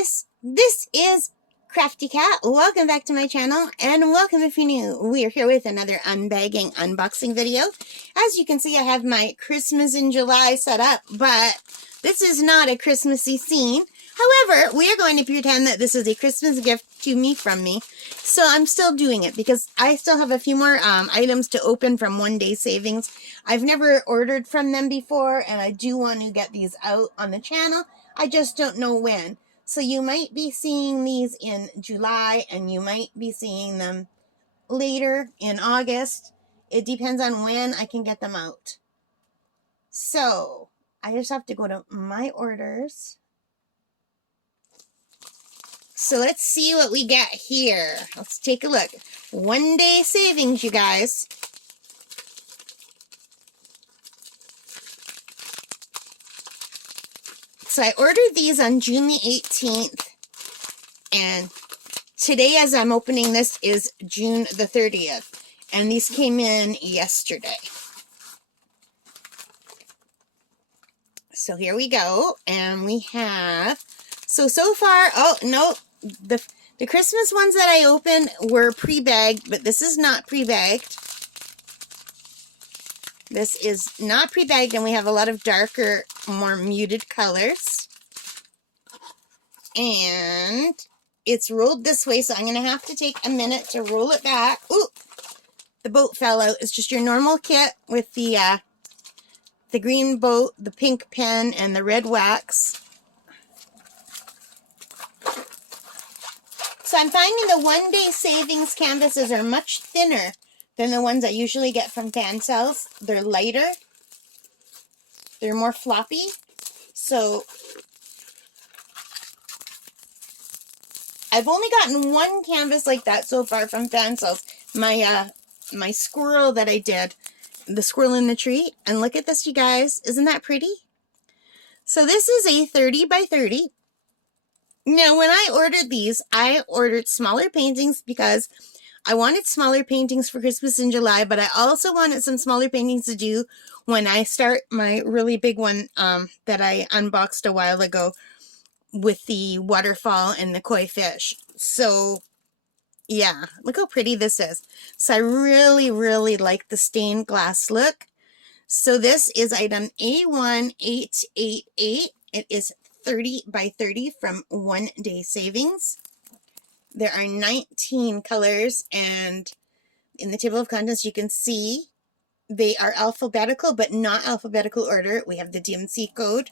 guys, this is Crafty Cat. Welcome back to my channel, and welcome if you're new. We are here with another unbagging unboxing video. As you can see, I have my Christmas in July set up, but this is not a Christmassy scene. However, we are going to pretend that this is a Christmas gift to me from me. So I'm still doing it because I still have a few more items to open from One Day Savings. I've never ordered from them before, and I do want to get these out on the channel. I just don't know when. So you might be seeing these in July, and you might be seeing them later in August. It depends on when I can get them out. So I just have to go to my orders. So let's see what we got here. Let's take a look. One Day Savings, you guys. So I ordered these on June the 18th, and today as I'm opening this is June the 30th, and these came in yesterday. So here we go, and we have, so far, oh no, the Christmas ones that I opened were pre-bagged, but this is not pre-bagged. This is not pre-bagged, and we have a lot of darker, more muted colors. And it's rolled this way, so I'm going to have to take a minute to roll it back. Ooh, the boat fell out. It's just your normal kit with the green boat, the pink pen, and the red wax. So I'm finding the One Day Savings canvases are much thinner than the ones I usually get from fan sales. They're lighter. They're more floppy. So I've only gotten one canvas like that so far from fan sales. My squirrel that I did, the squirrel in the tree. And look at this, you guys. Isn't that pretty? So this is a 30 by 30. Now, when I ordered these, I ordered smaller paintings because I wanted smaller paintings for Christmas in July, but I also wanted some smaller paintings to do when I start my really big one that I unboxed a while ago with the waterfall and the koi fish. So, yeah, look how pretty this is. So I really, really like the stained glass look. So this is item A1888. It is 30 by 30 from One Day Savings. There are 19 colors, and in the table of contents you can see they are alphabetical, but not alphabetical order. We have the DMC code.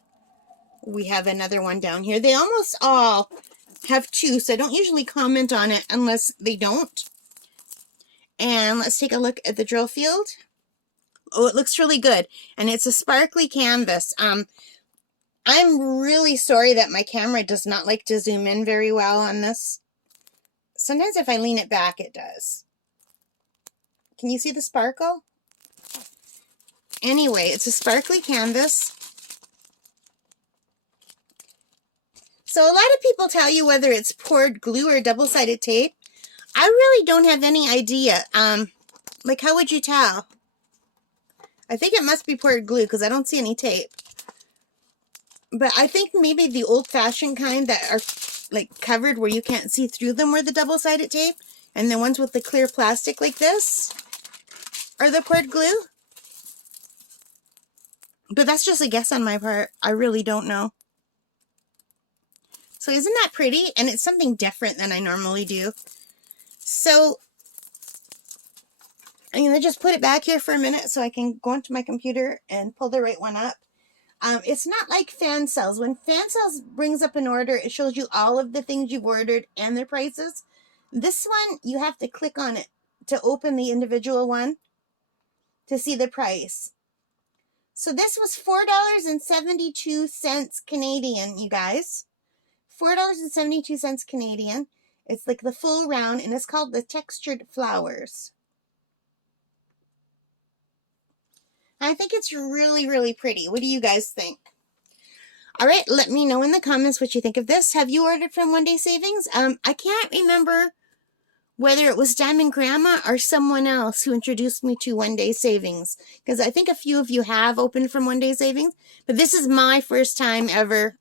We have another one down here. They almost all have two, so I don't usually comment on it unless they don't. And let's take a look at the drill field. Oh, it looks really good, and it's a sparkly canvas. I'm really sorry that my camera does not like to zoom in very well on this. Sometimes if I lean it back, it does. Can you see the sparkle? Anyway, it's a sparkly canvas. So a lot of people tell you whether it's poured glue or double-sided tape. I really don't have any idea. Like, how would you tell? I think it must be poured glue because I don't see any tape. But I think maybe the old-fashioned kind that are like covered where you can't see through them were the double-sided tape, and the ones with the clear plastic like this are the poured glue. But that's just a guess on my part. I really don't know. So isn't that pretty? And it's something different than I normally do. So I'm going to just put it back here for a minute so I can go into my computer and pull the right one up. It's not like fan sales. When fan sales brings up an order, it shows you all of the things you've ordered and their prices. This one, you have to click on it to open the individual one to see the price. So this was $4.72 Canadian, you guys. $4.72 Canadian. It's like the full round, and it's called the Textured Flowers. I think it's really, really pretty. What do you guys think? All right, let me know in the comments what you think of this. Have you ordered from One Day Savings? I can't remember whether it was Diamond Grandma or someone else who introduced me to One Day Savings, because I think a few of you have opened from One Day Savings, but this is my first time ever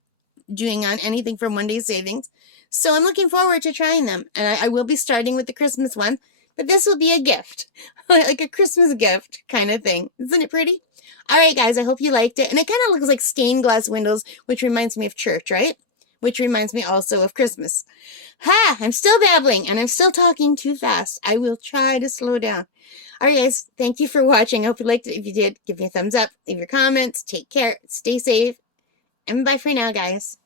doing on anything from One Day Savings. So I'm looking forward to trying them. And I will be starting with the Christmas one. But this will be a gift. Like a Christmas gift kind of thing. Isn't it pretty? All right, guys, I hope you liked it. And it kind of looks like stained glass windows, which reminds me of church, right? Which reminds me also of Christmas. Ha! I'm still babbling, and I'm still talking too fast. I will try to slow down. All right, guys, thank you for watching. I hope you liked it. If you did, give me a thumbs up, leave your comments, take care, stay safe, and bye for now, guys.